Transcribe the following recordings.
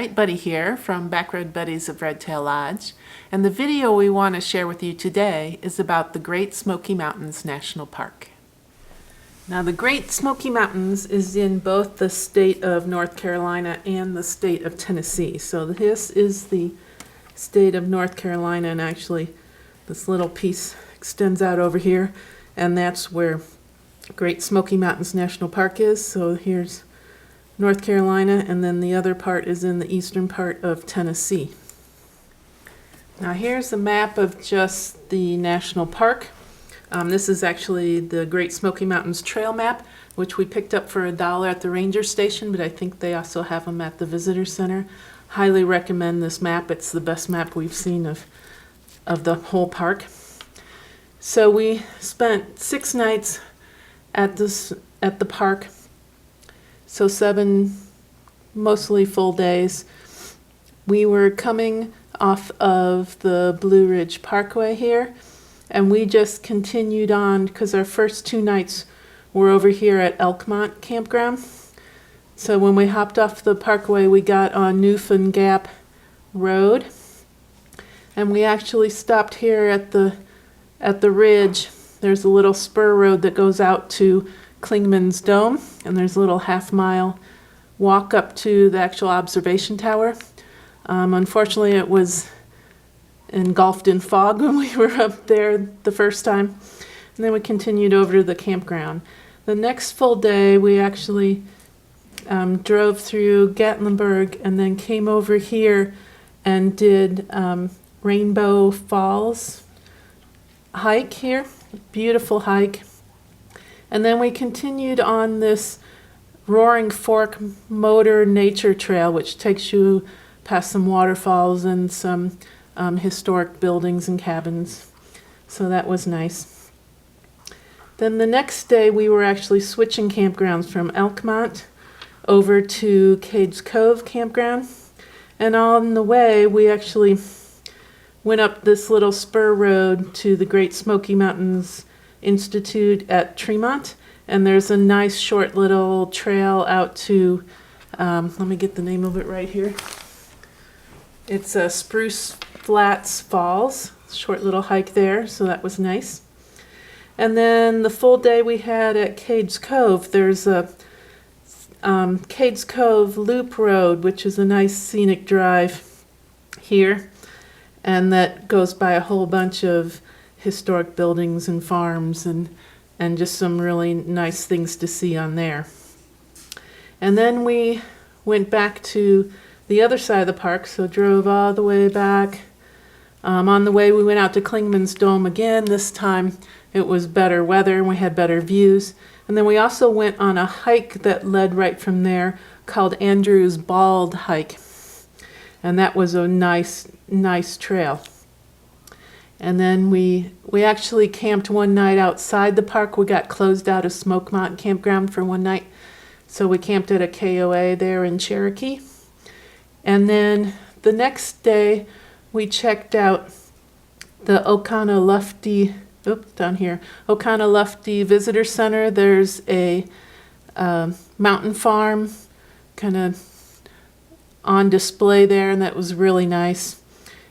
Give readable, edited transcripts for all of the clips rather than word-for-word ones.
Right Buddy here from Backroad Buddies of Redtail Lodge, and the video we want to share with you today is about the Great Smoky Mountains National Park. Now the Great Smoky Mountains is in both the state of North Carolina and the state of Tennessee. So this is the state of North Carolina, and actually this little piece extends out over here, and that's where Great Smoky Mountains National Park is. So here's North Carolina, and then the other part is in the eastern part of Tennessee. Now here's a map of just the national park. This is actually the Great Smoky Mountains Trail map, which we picked up for $1 at the ranger station, but I think they also have them at the visitor center. Highly recommend this map. It's the best map we've seen of the whole park. So we spent 6 nights at the park. So 7 mostly full days. We were coming off of the Blue Ridge Parkway here, and we just continued on because our first 2 nights were over here at Elkmont Campground. So when we hopped off the parkway, we got on Newfound Gap Road, and we actually stopped here at the ridge. There's a little spur road that goes out to Clingmans Dome, and there's a little half-mile walk up to the actual observation tower. Unfortunately, it was engulfed in fog when we were up there the first time, and then we continued over to the campground. The next full day, we actually drove through Gatlinburg and then came over here and did Rainbow Falls hike here. Beautiful hike. And then we continued on this Roaring Fork Motor Nature Trail, which takes you past some waterfalls and some historic buildings and cabins. So that was nice. Then the next day we were actually switching campgrounds from Elkmont over to Cades Cove Campground. And on the way we actually went up this little spur road to the Great Smoky Mountains Institute at Tremont, and there's a nice short little trail out to let me get the name of it right here. It's Spruce Flats Falls, short little hike there, so that was nice. And then the full day we had at Cades Cove, there's a Cades Cove Loop Road, which is a nice scenic drive here, and that goes by a whole bunch of historic buildings and farms and just some really nice things to see on there. And then we went back to the other side of the park, so drove all the way back. On the way we went out to Clingmans Dome again. This time it was better weather and we had better views. And then we also went on a hike that led right from there called Andrew's Bald Hike, and that was a nice trail. And then we actually camped one night outside the park. We got closed out of Smokemont Campground for one night, so we camped at a KOA there in Cherokee. And then the next day we checked out the Oconaluftee, down here, Oconaluftee Visitor Center. There's a mountain farm kind of on display there, and that was really nice.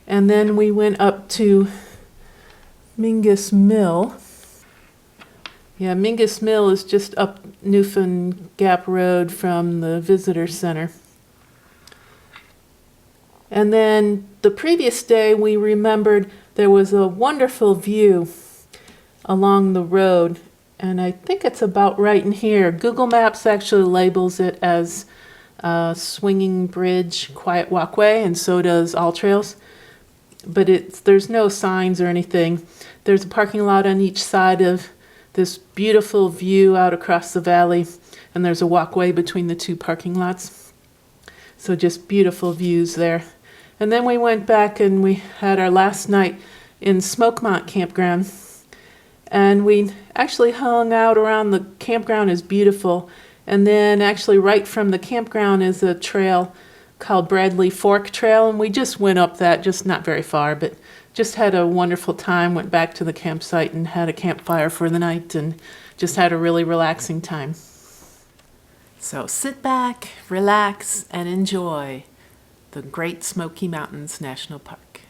And then we went up to Mingus Mill. Yeah, Mingus Mill is just up Newfound Gap Road from the visitor center. And then the previous day we remembered there was a wonderful view along the road, and I think it's about right in here. Google Maps actually labels it as Swinging Bridge Quiet Walkway, and so does All Trails. But there's no signs or anything. There's a parking lot on each side of this beautiful view out across the valley, and there's a walkway between the 2 parking lots. So just beautiful views there. And then we went back and we had our last night in Smokemont Campground, and we actually hung out around the campground. Is beautiful. And then actually right from the campground is a trail called Bradley Fork Trail, and we just went up that, just not very far, but just had a wonderful time. Went back to the campsite and had a campfire for the night and just had a really relaxing time. So sit back, relax, and enjoy the Great Smoky Mountains National Park.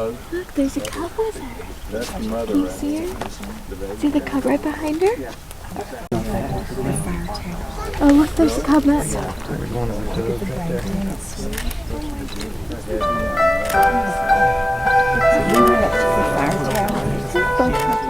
Look, there's a cub with her. That's the mother. Can you see her? See the cub right behind her? Yeah. Oh, look, there's a cub. We're going to the Cove right there. Both cubs.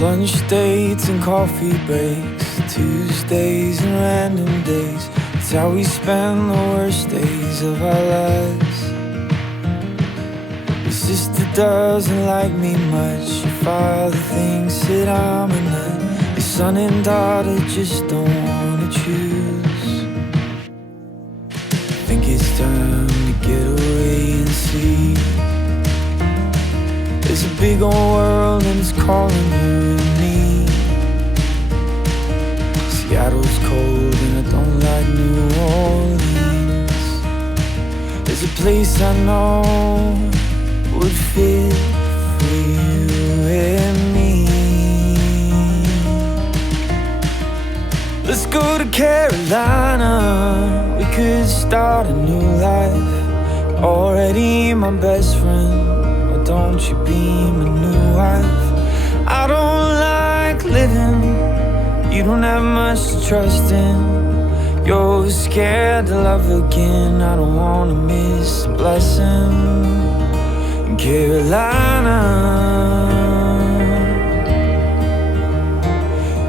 Lunch dates and coffee breaks, Tuesdays and random days, It's how we spend the worst days of our lives. Your sister doesn't like me much. Your father thinks that I'm a nut. Your son and daughter just don't wanna choose. Think it's time to get away and see. There's a big old world and it's calling you and me. Seattle's cold and I don't like New Orleans. There's a place I know would fit for you and me. Let's go to Carolina. We could start a new life. Already my best friend. Why don't you be my new wife? I don't like living. You don't have much to trust in. You're scared to love again. I don't wanna miss a blessing. Carolina,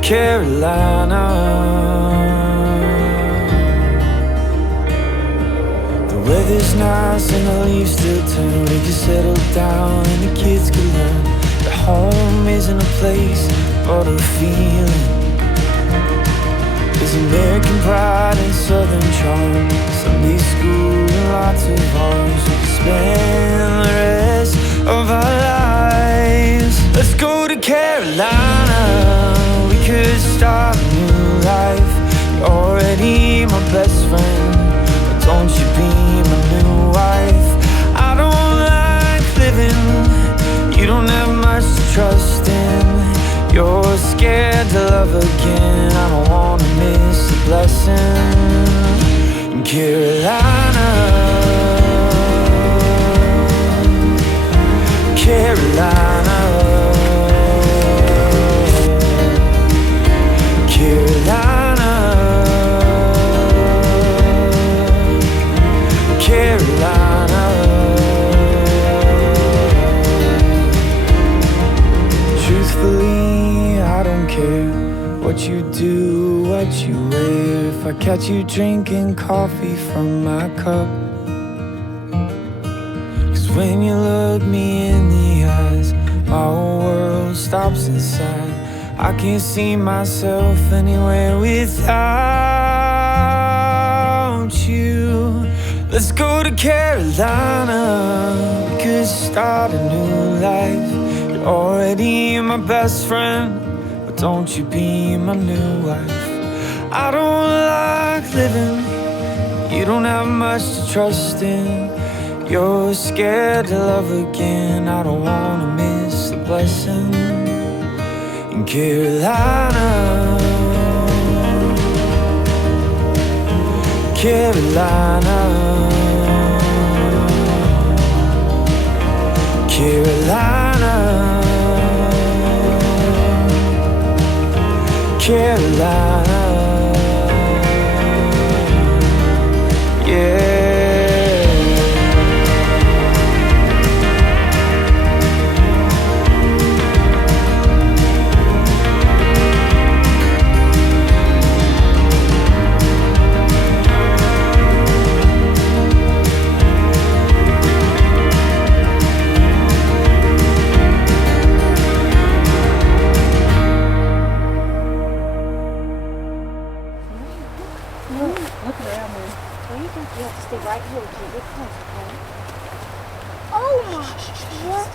Carolina. The weather's nice and the leaves still turn. We can settle down and the kids can learn that home isn't a place but a feeling. There's American pride and Southern charm, Sunday school and lots of arms. We can spend the rest of our lives. Let's go to Carolina. We could start a new life. You're already my best friend. But don't you be my new wife? I don't like living. You don't have much to trust in. You're scared to love again. I don't wanna miss a blessing. Carolina, Carolina, Carolina, Carolina. Truthfully, I don't care what you do, what you wear. If I catch you drinking coffee from my cup. 'Cause when you look me in the eyes, my whole world stops inside. I can't see myself anywhere without you. Let's go to Carolina. We could start a new life. You're already my best friend. Don't you be my new wife? I don't like living. You don't have much to trust in. You're scared to love again. I don't wanna miss the blessing. In Carolina, Carolina, Carolina, Carolina, yeah. Oh my! What?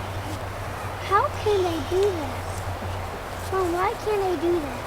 How can they do this? Mom, why can't they do this?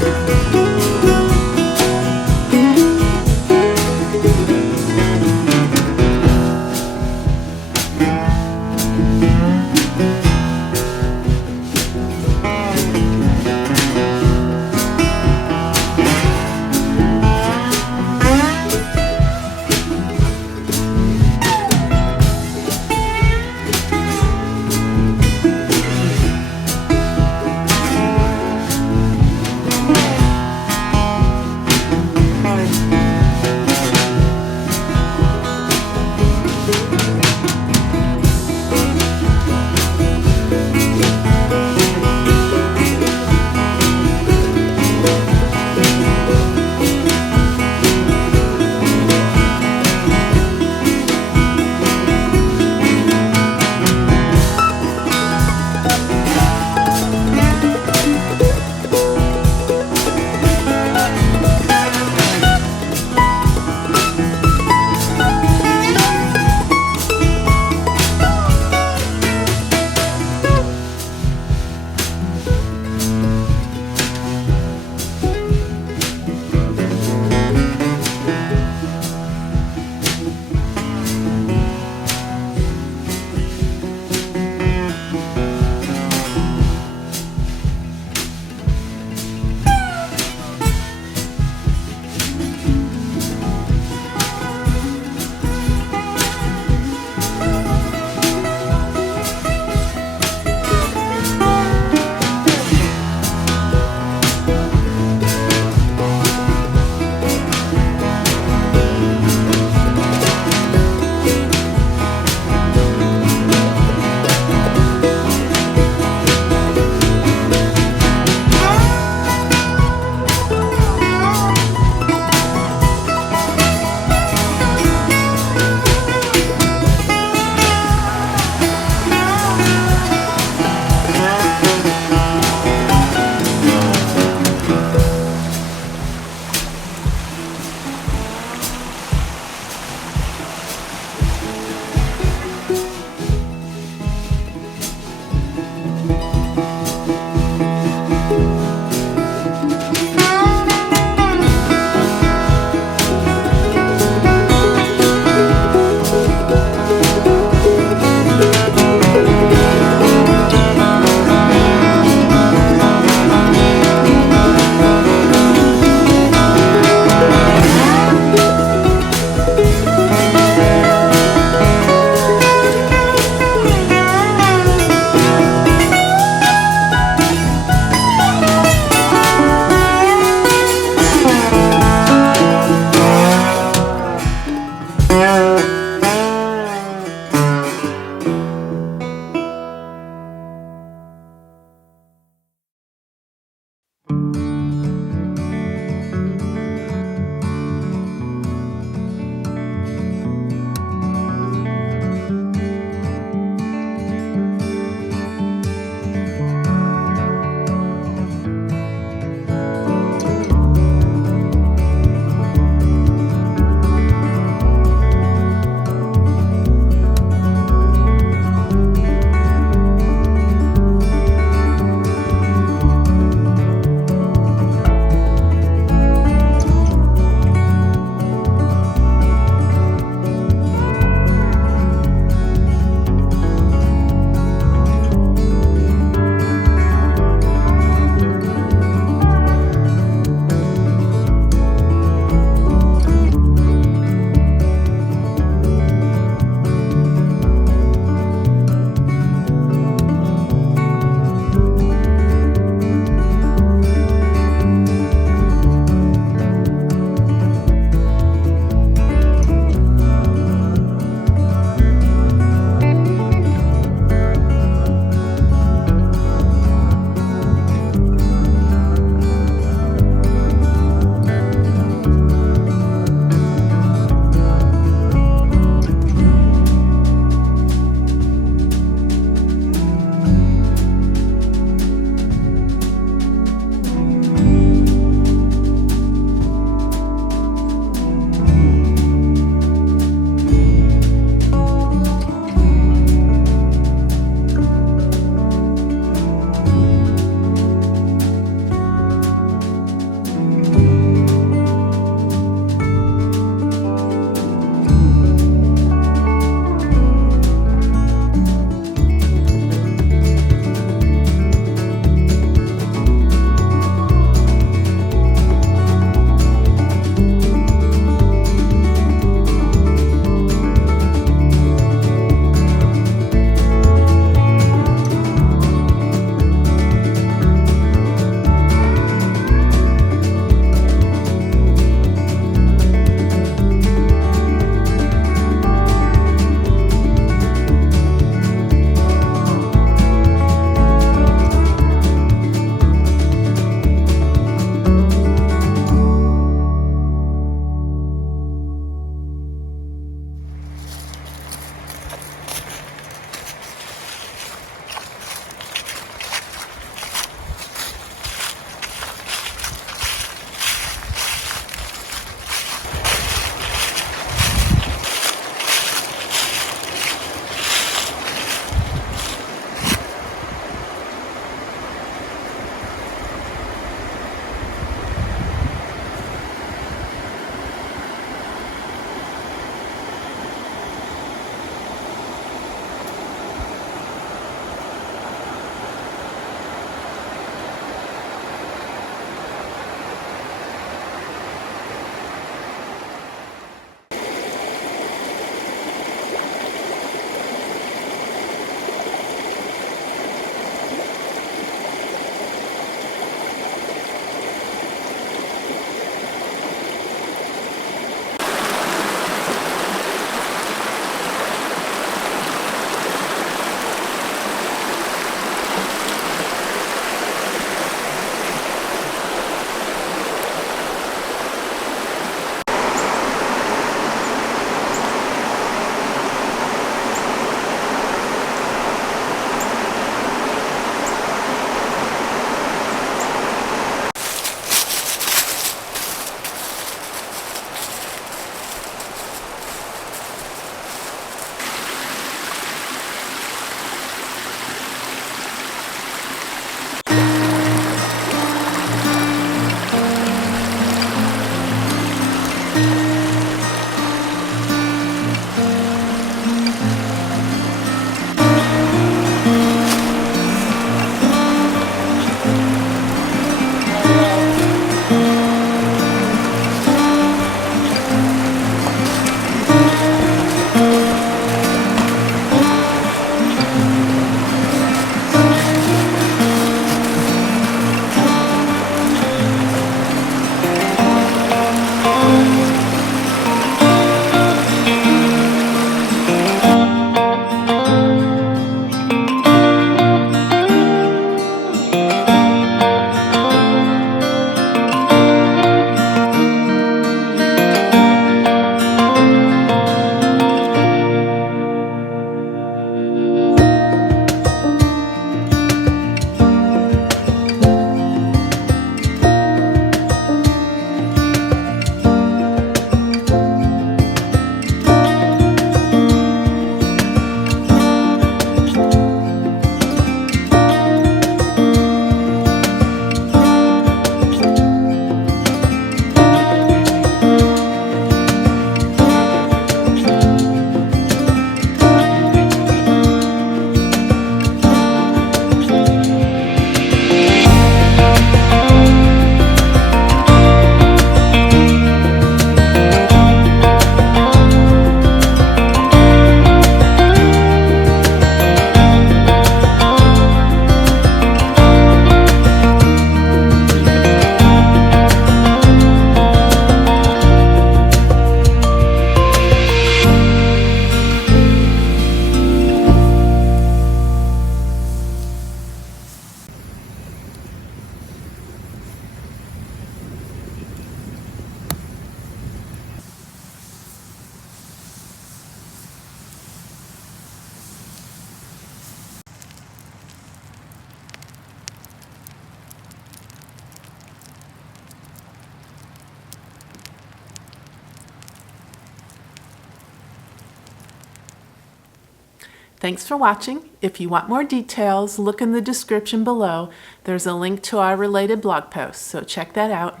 Thanks for watching. If you want more details, look in the description below. There's a link to our related blog post, so check that out.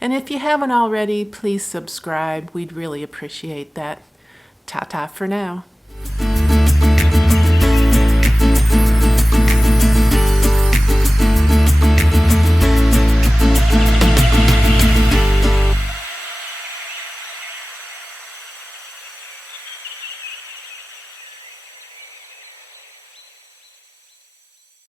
And if you haven't already, please subscribe. We'd really appreciate that. Ta-ta for now.